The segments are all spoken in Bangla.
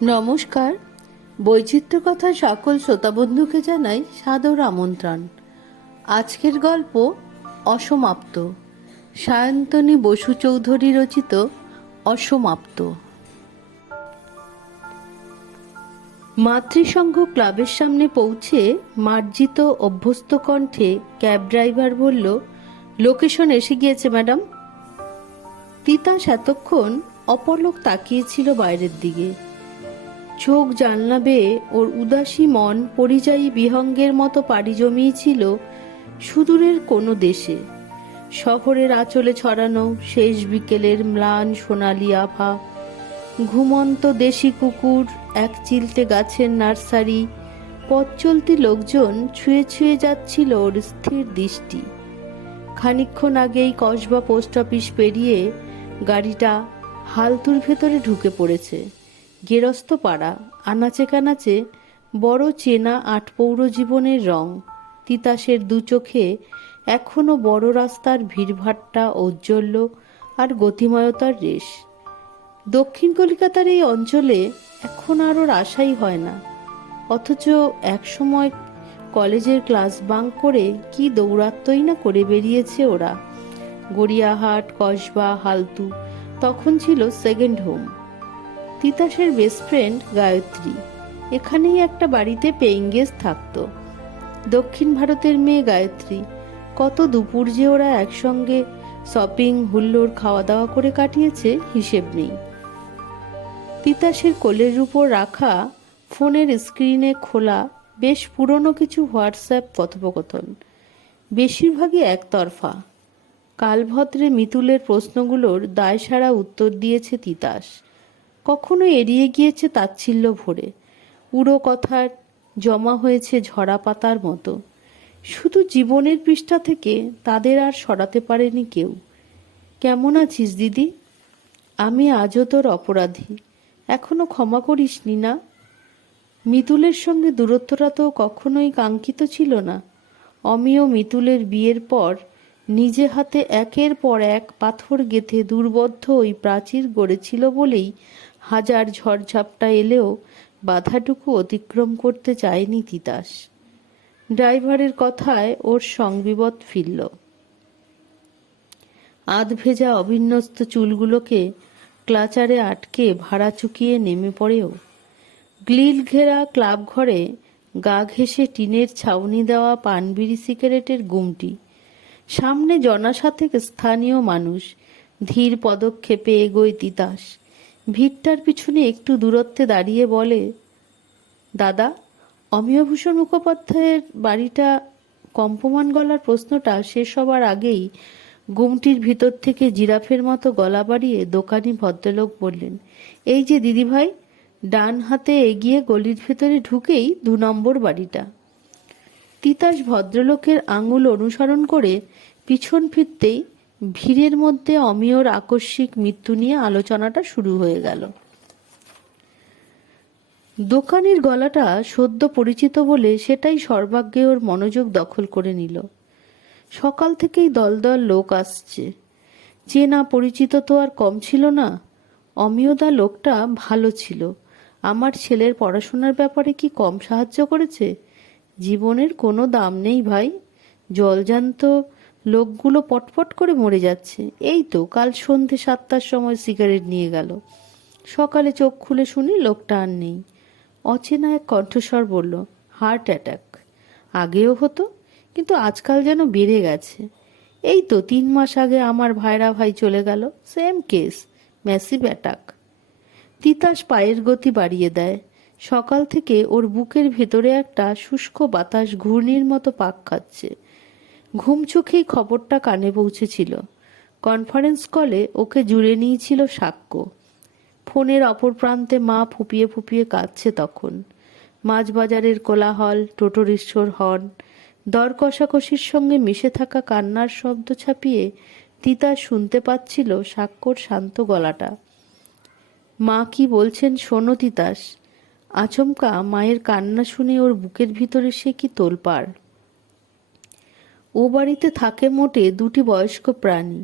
নমস্কার। বৈচিত্র্য কথা সকল শ্রোতাবন্ধুকে জানাই সাদর আমন্ত্রণ। আজকের গল্প অসমাপ্ত, সায়ন্তনী বসু চৌধুরী রচিত অসমাপ্ত। মাতৃসংঘ ক্লাবের সামনে পৌঁছে মার্জিত অভ্যস্ত কণ্ঠে ক্যাব ড্রাইভার বলল, লোকেশন এসে গিয়েছে ম্যাডাম। তিতাস এতক্ষণ অপলক তাকিয়েছিল বাইরের দিকে। চোখ জানলা বেয়ে ওর উদাসী মন পরিযায়ী বিহঙ্গের মতো পাড়ি জমিয়েছিল সুদূরের কোনো দেশে। শহরের আঁচলে ছড়ানো শেষ বিকেলের ম্লান সোনালি আভা, ঘুমন্ত দেশি কুকুর, এক চিলতে গাছের নার্সারি, পথ চলতি লোকজন ছুঁয়ে ছুঁয়ে যাচ্ছিল ওর স্থির দৃষ্টি। খানিকক্ষণ আগেই কসবা পোস্ট অফিস পেরিয়ে গাড়িটা হালতুর ভেতরে ঢুকে পড়েছে। গেরস্ত পাড়া, আনাচে কানাচে বড় চেনা আটপৌর জীবনের রং। তিতাসের দু চোখে এখনো বড় রাস্তার ভিড়ভাট্টা, ঔজ্জ্বল্য আর গতিময়তার রেশ। দক্ষিণ কলকাতার এই অঞ্চলে এখন আর ওর আশাই হয় না। অথচ একসময় কলেজের ক্লাস বাঙ্ক করে কি দৌরাত্মই না করে বেরিয়েছে ওরা। গড়িয়াহাট, কসবা, হালতু তখন ছিল সেকেন্ড হোম। তিতাসের বেস্ট ফ্রেন্ড গায়ত্রী এখানেই একটা বাড়িতে পেইং গেস্ট থাকতো। দক্ষিণ ভারতের মেয়ে গায়ত্রী, কত দুপুর যে ওরা একসঙ্গে শপিং, হুল্লোড়, খাওয়া দাওয়া করে কাটিয়েছে হিসেব নেই। তিতাসের কোলের উপর রাখা ফোনের স্ক্রিনে খোলা বেশ পুরনো কিছু হোয়াটসঅ্যাপ কথোপকথন, বেশিরভাগই একতরফা। কালভদ্রে মিতুলের প্রশ্নগুলোর দায়সারা উত্তর দিয়েছে তিতাস, কখনো এড়িয়ে গিয়েছে তাচ্ছিল্য ভরে। উড়ো কথার জমা হয়েছে ঝরা পাতার মতো। শুধু জীবনের পৃষ্ঠা থেকে তাদের আর সরাতে পারেনি কেউ। কেমন আছিস দিদি? আমি আজও তোর অপরাধী, এখনো ক্ষমা করিসনি না? মিতুলের সঙ্গে দূরত্বটা তো কখনোই কাঙ্ক্ষিত ছিল না। অমিয় মিতুলের বিয়ের পর নিজে হাতে একের পর এক পাথর গেঁথে দুর্বোধ্য ওই প্রাচীর গড়েছিল বলেই হাজার ঝড়ঝাপটা এলেও বাধাটুকু অতিক্রম করতে চায়নি তিতাস। ড্রাইভারের কথায় ওর সংবিবত ফিরল। আধ ভেজা অবিন্যস্ত চুলগুলোকে ক্লাচারে আটকে ভাড়া চুকিয়ে নেমে পড়েও। গ্লিল ঘেরা ক্লাব ঘরে গা ঘেঁষে টিনের ছাউনি দেওয়া পানবিড়ি সিগারেটের গুমটি। সামনে জনাসাথে স্থানীয় মানুষ, ধীর পদক্ষেপে এগোয় তিতাস। ভিড়টার পিছনে একটু দূরত্বে দাঁড়িয়ে বলে, দাদা, অমিয়ভূষণ মুখোপাধ্যায়ের বাড়িটা? কম্পমান গলার প্রশ্নটা শেষ হবার আগেই গুমটির ভিতর থেকে জিরাফের মতো গলা বাড়িয়ে দোকানি ভদ্রলোক বললেন, এই যে দিদিভাই, ডান হাতে এগিয়ে গলির ভেতরে ঢুকেই 2 নম্বর বাড়িটা। তিতাস ভদ্রলোকের আঙুল অনুসরণ করে পিছন ফিরতেই ভিড়ের মধ্যে অমিয়র আকস্মিক মৃত্যু নিয়ে আলোচনাটা শুরু হয়ে গেল। দোকানির গলাটা সদ্য পরিচিত বলে সেটাই সর্বাগ্যে ওর মনোযোগ দখল করে নিল। সকাল থেকেই দলদল লোক আসছে। চেনা পরিচিত তো আর কম ছিল না। অমিয়দা লোকটা ভালো ছিল। আমার ছেলের পড়াশোনার ব্যাপারে কি কম সাহায্য করেছে? জীবনের কোনো দাম নেই ভাই। জলজান্ত লোকগুলো পটপট করে মরে যাচ্ছে। এই তো কাল সন্ধে 7টার সময় সিগারেট নিয়ে গেল। সকালে চোখ খুলে শুনি লোকটা আর নেই। অচেনা এক কণ্ঠস্বর বলল, হার্ট অ্যাটাক। আগেও হতো, কিন্তু আজকাল যেন বেড়ে গেছে। এই তো 3 মাস আগে আমার ভাইরা ভাই চলে গেল, same case, massive attack. Titas পায়ের গতি বাড়িয়ে দেয়। সকাল থেকে ওর বুকের ভেতরে একটা শুষ্ক বাতাস ঘূর্ণির মতো পাক খাচ্ছে। ঘুম চোখেই খবরটা কানে পৌঁছেছিল। কনফারেন্স কলে ওকে জুড়ে নিয়েছিল সাক্ষ্য। ফোনের অপর প্রান্তে মা ফুপিয়ে ফুপিয়ে কাঁদছে তখন। মাছবাজারের কোলাহল, টোটো রিক্সার হর্ন, দর কষাকষির সঙ্গে মিশে থাকা কান্নার শব্দ ছাপিয়ে তিতাস শুনতে পাচ্ছিল সাক্ষ্যর শান্ত গলাটা। মা কি বলছেন শোনো তিতাস। আচমকা মায়ের কান্না শুনে ওর বুকের ভিতরে সে কি তোলপাড়। ও বাড়িতে থাকে মোটে 2টি বয়স্ক প্রাণী।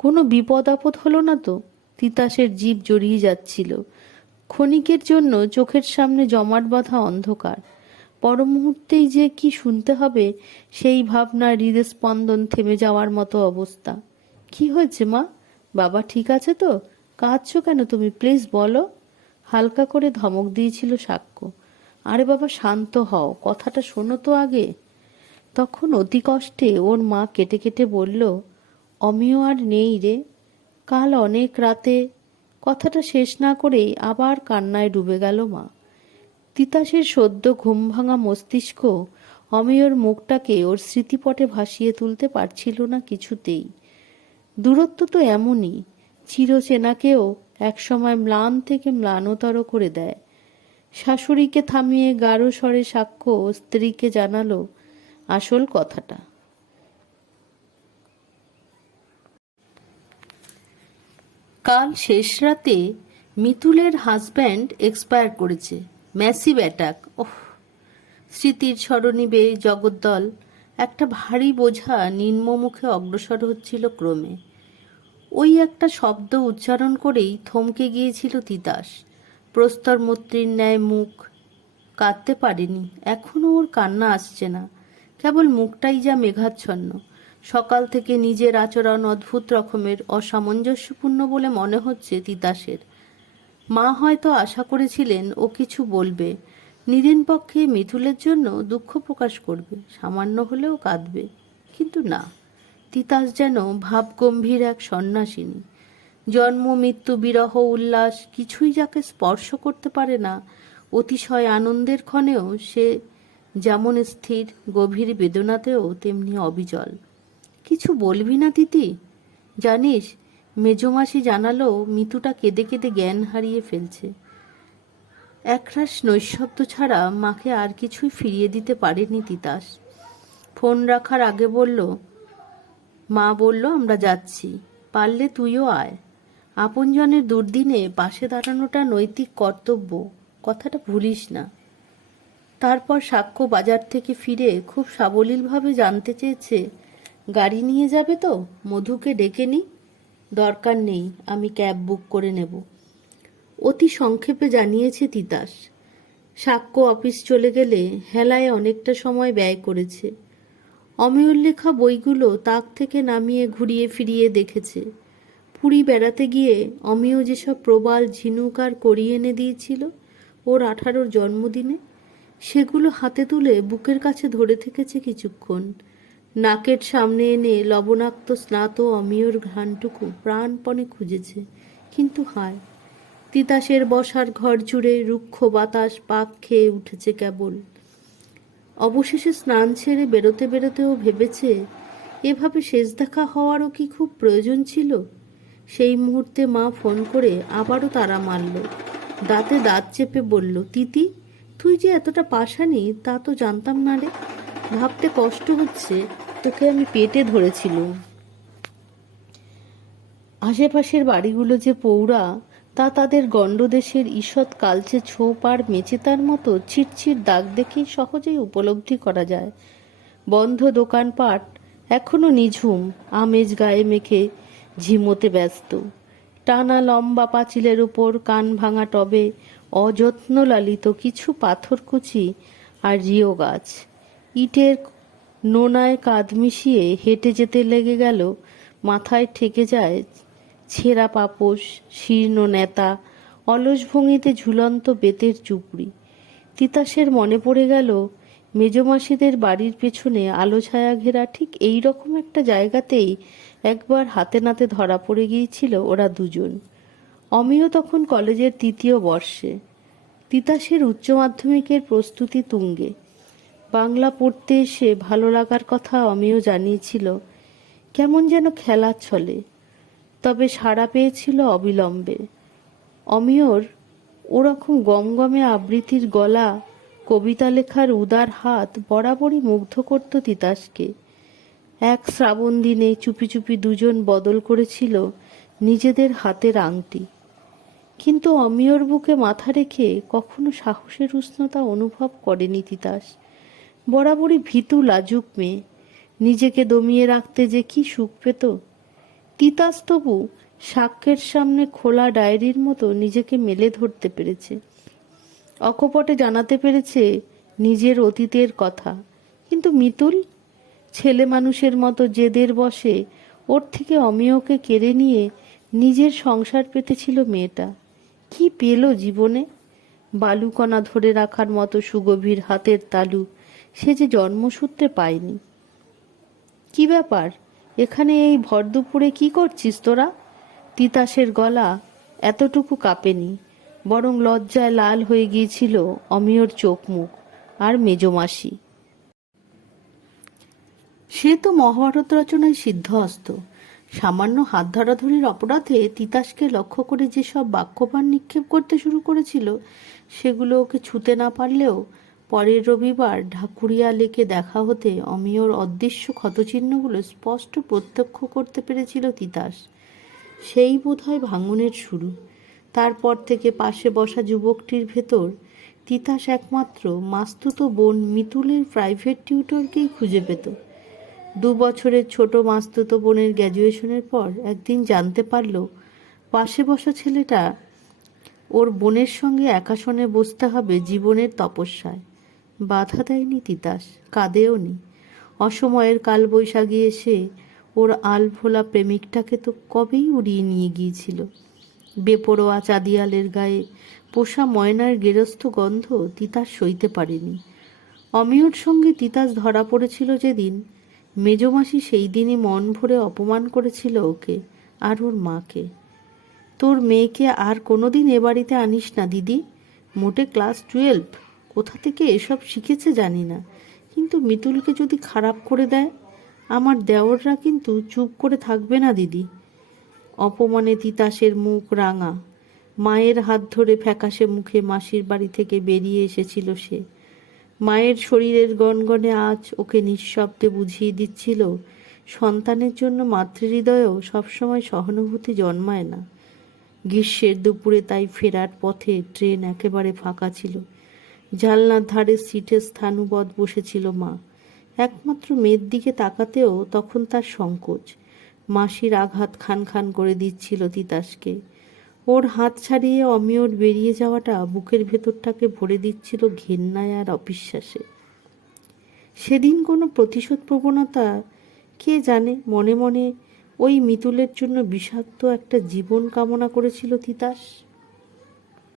কোনো বিপদ আপদ হলো না তো? তিতাসের জিভ জড়িয়ে যাচ্ছিল। ক্ষণিকের জন্য চোখের সামনে জমাট বাঁধা অন্ধকার, পর মুহূর্তেই যে কি শুনতে হবে সেই ভাবনা হৃদস্পন্দন থেমে যাওয়ার মতো অবস্থা। কি হয়েছে মা? বাবা ঠিক আছে তো? কাঁদছো কেন তুমি? প্লিজ বলো। হালকা করে ধমক দিয়েছিল সাক্ষ্য। আরে বাবা শান্ত হও, কথাটা শোনো তো আগে। তখন অতি কষ্টে ওর মা কেটে কেটে বলল, অমিয় আর নেই রে, কাল অনেক রাতে। কথাটা শেষ না করেই আবার কান্নায় ডুবে গেল মা। তিতাসের সদ্য ঘুম ভাঙা মস্তিষ্ক অমিয়র মুখটাকে ওর স্মৃতিপটে ভাসিয়ে তুলতে পারছিল না কিছুতেই। দূরত্ব তো এমনই, চিরচেনাকেও একসময় ম্লান থেকে ম্লানতর করে দেয়। শাশুড়িকে থামিয়ে গাঢ় স্বরে সাক্ষ্য স্ত্রীকে জানালো আসল কথাটা। কাল শেষ রাতে মিতুলের হাজব্যান্ড এক্সপায়ার করেছে। Massive attack. ওহ! স্মৃতির সরণি বেয়ে জগদ্দল একটা ভারী বোঝা নিম্নমুখে অগ্রসর হচ্ছিল ক্রমে। ওই একটা শব্দ উচ্চারণ করেই থমকে গিয়েছিল তিতাস। প্রস্তর মূর্তির ন্যায় মুখ। কাঁদতে পারেনি, এখনো ওর কান্না আসছে না, কেবল মুখটাই যা মেঘাচ্ছন্ন। সকাল থেকে নিজের আচরণ অদ্ভুত রকমের অসামঞ্জস্যপূর্ণ বলে মনে হচ্ছে তিতাসের। মা হয়তো আশা করেছিলেন ও কিছু বলবে, নিদেন পক্ষে মিথুলের জন্য দুঃখ প্রকাশ করবে, সামান্য হলেও কাঁদবে, কিন্তু না। তিতাস যেন ভাবগম্ভীর এক সন্ন্যাসিনী। জন্ম মৃত্যু বিরহ উল্লাস কিছুই যাকে স্পর্শ করতে পারে না, অতিশয় আনন্দের ক্ষণেও সে যেমন স্থির, গভীর বেদনাতেও তেমনি অবিচল। কিছু বলবি না তিতি? জানিস, মেজমাসি জানালো মিতুটা কেঁদে কেঁদে জ্ঞান হারিয়ে ফেলছে। একরাশ নৈঃশব্দ ছাড়া মাকে আর কিছুই ফিরিয়ে দিতে পারেনি তিতাস। ফোন রাখার আগে বলল, মা বলল আমরা যাচ্ছি, পারলে তুইও আয়। আপনজনের দুর্দিনে পাশে দাঁড়ানোটা নৈতিক কর্তব্য, কথাটা ভুলিস না। তারপর সাক্ষ্য বাজার থেকে ফিরে খুব সাবলীলভাবে জানতে চেয়েছে, গাড়ি নিয়ে যাবে তো? মধুকে ডেকে নি? দরকার নেই, আমি ক্যাব বুক করে নেব। অতি সংক্ষেপে জানিয়েছে তিতাস। সাক্ষ্য অফিস চলে গেলে হেলায় অনেকটা সময় ব্যয় করেছে। অমিয়র লেখা বইগুলো তাক থেকে নামিয়ে ঘুরিয়ে ফিরিয়ে দেখেছে। পুরী বেড়াতে গিয়ে অমিয় যেসব প্রবাল ঝিনুক আর করিয়ে এনে দিয়েছিল ওর 18 জন্মদিনে, সেগুলো হাতে তুলে বুকের কাছে ধরে থেকেছে কিছুক্ষণ। নাকের সামনে এনে লবণাক্ত স্নাত অমিয়র ঘ্রাণটুকু প্রাণপণে খুঁজেছে, কিন্তু হায়, তিতাসের বসার ঘর জুড়ে রুক্ষ বাতাস পাক খেয়ে উঠেছে কেবল। অবশেষে স্নান ছেড়ে বেরোতে বেরোতেও ভেবেছে, এভাবে শেষ দেখা হওয়ারও কি খুব প্রয়োজন ছিল? সেই মুহূর্তে মা ফোন করে আবারও তাড়া মারল। দাঁতে দাঁত চেপে বলল, তিতি, তুই যে এতটা পাষানি তা তো জানতাম না রে। ভাবতে কষ্ট হচ্ছে তোকে আমি পেটে ধরেছিলুম। আশেপাশের বাড়িগুলো যে পৌরা তা তাদের গণ্ডদেশের ঈষৎ কালচে ছোপ আর মেচেতার মতো ছিটছিট দাগ দেখেই সহজেই উপলব্ধি করা যায়। বন্ধ দোকানপাট এখনো নিঝুম আমেজ গায়ে মেখে ঝিমোতে ব্যস্ত। টানা লম্বা পাঁচিলের উপর কান ভাঙা টবে অযত্ন লালিত কিছু পাথরকুচি আর রিও গাছ। ইটের নোনায় কাঁধ মিশিয়ে হেঁটে যেতে লেগে গেল মাথায় ঠেকে যায় ছেঁড়া পাপোশ, শীর্ণ নেতা, অলস ভঙ্গিতে ঝুলন্ত বেতের চুপড়ি। তিতাসের মনে পড়ে গেল মেজমাসিদের বাড়ির পেছনে আলো ছায়া ঘেরা ঠিক এই রকম একটা জায়গাতেই একবার হাতে নাতে ধরা পড়ে গিয়েছিল ওরা দুজন। অমিয় তখন কলেজের 3য় বর্ষে। তিতাসের উচ্চ মাধ্যমিকের প্রস্তুতি তুঙ্গে। বাংলা পড়তে এসে ভালো লাগার কথা অমিয় জানিয়েছিল, কেমন যেন খেলার ছলে, তবে সাড়া পেয়েছিল অবিলম্বে। অমিয়র ওরকম গমগমে আবৃত্তির গলা, কবিতা লেখার উদার হাত বরাবরই মুগ্ধ করত তিতাসকে। এক শ্রাবণ দিনে চুপি চুপি দুজন বদল করেছিল নিজেদের হাতের আংটি। কিন্তু অমিয়র বুকে মাথা রেখে কখনো সাহসের উষ্ণতা অনুভব করেনি তিতাস। বরাবরই ভীতু লাজুক মেয়ে, নিজেকে দমিয়ে রাখতে যে কি সুখ পেত। তিতাস তবু সাক্ষ্যের সামনে খোলা ডায়েরির মতো নিজেকে মেলে ধরতে পেরেছে। অকপটে জানাতে পেরেছে নিজের অতীতের কথা। কিন্তু মিতুল, ছেলে মানুষের মতো জেদের বশে ওর থেকে অমিয়কে কেড়ে নিয়ে নিজের সংসার পেতেছিল মেয়েটা। কি পেল জীবনে? বালুকণা ধরে রাখার মতো সুগভীর হাতের তালু সে যে জন্মসূত্রে পায়নি। কি ব্যাপার, এখানে এই ভর দুপুরে কি করছিস তোরা? তিতাসের গলা এতটুকু কাঁপেনি, বরং লজ্জায় লাল হয়ে গিয়েছিল অমিয়র চোখ মুখ আর মেজমাসি। সে তো মহাভারত রচনায় সিদ্ধহস্ত। সামান্য হাত ধরাধরির অপরাধে তিতাসকে লক্ষ্য করে যেসব বাক্যবাণ নিক্ষেপ করতে শুরু করেছিল, সেগুলো ওকে ছুতে না পারলেও পরের রবিবার ঢাকুরিয়া লেকে দেখা হতে অমিয়র অদৃশ্য ক্ষতচিহ্নগুলো স্পষ্ট প্রত্যক্ষ করতে পেরেছিল তিতাস। সেই বোধহয় ভাঙনের শুরু। তারপর থেকে পাশে বসা যুবকটির ভেতর তিতাস একমাত্র মাস্তুতো বোন মিতুলের প্রাইভেট টিউটরকেই খুঁজে পেত। 2 বছরের ছোট মাস্তুতো বোনের গ্র্যাজুয়েশনের পর একদিন জানতে পারল পাশে বসা ছেলেটা ওর বোনের সঙ্গে একাসনে বসতে হবে জীবনের তপস্যায়। বাধা দেয়নি তিতাস, কাঁদেও নি। অসময়ের কালবৈশাখী এসে ওর আলভোলা প্রেমিকটাকে তো কবেই উড়িয়ে নিয়ে গিয়েছিল। বেপরোয়া চাঁদিয়ালের গায়ে পোষা ময়নার গেরস্থ গন্ধ তিতাস সইতে পারেনি। অমিয়র সঙ্গে তিতাস ধরা পড়েছিল যেদিন, মেজমাসি সেই দিনই মন ভরে অপমান করেছিল ওকে আর ওর মাকে। তোর মেয়েকে আর কোনোদিন এ বাড়িতে আনিস না দিদি, মোটে ক্লাস 12, কোথা থেকে এসব শিখেছে জানি না, কিন্তু মিতুলকে যদি খারাপ করে দেয়, আমার দেওররা কিন্তু চুপ করে থাকবে না দিদি। অপমানে তিতাসের মুখ রাঙা। মায়ের হাত ধরে ফ্যাকাশে মুখে মাসির বাড়ি থেকে বেরিয়ে এসেছিল সে। মায়ের শরীরের গনগনে আঁচ ওকে নিঃশব্দে বুঝিয়ে দিচ্ছিল সন্তানের জন্য মাতৃহৃদয়েও সবসময় সহানুভূতি জন্মায় না। গ্রীষ্মের দুপুরে তাই ফেরার পথে ট্রেন একেবারে ফাঁকা ছিল। জানলার ধারে সিটে স্থাণুবৎ বসেছিল মা। একমাত্র মেয়ের দিকে তাকাতেও তখন তার সংকোচ। মাসির আঘাত খান খান করে দিচ্ছিল তিতাসকে। ওর হাত ছাড়িয়ে অমিয়র বেরিয়ে যাওয়াটা বুকের ভেতরটাকে ভরে দিচ্ছিল ঘেন্নায় আর অবিশ্বাসে। সেদিন কোনো প্রতিশোধ প্রবণতা, কে জানে, মনে মনে ওই মিতুলের জন্য বিষাক্ত একটা জীবন কামনা করেছিল তিতাস।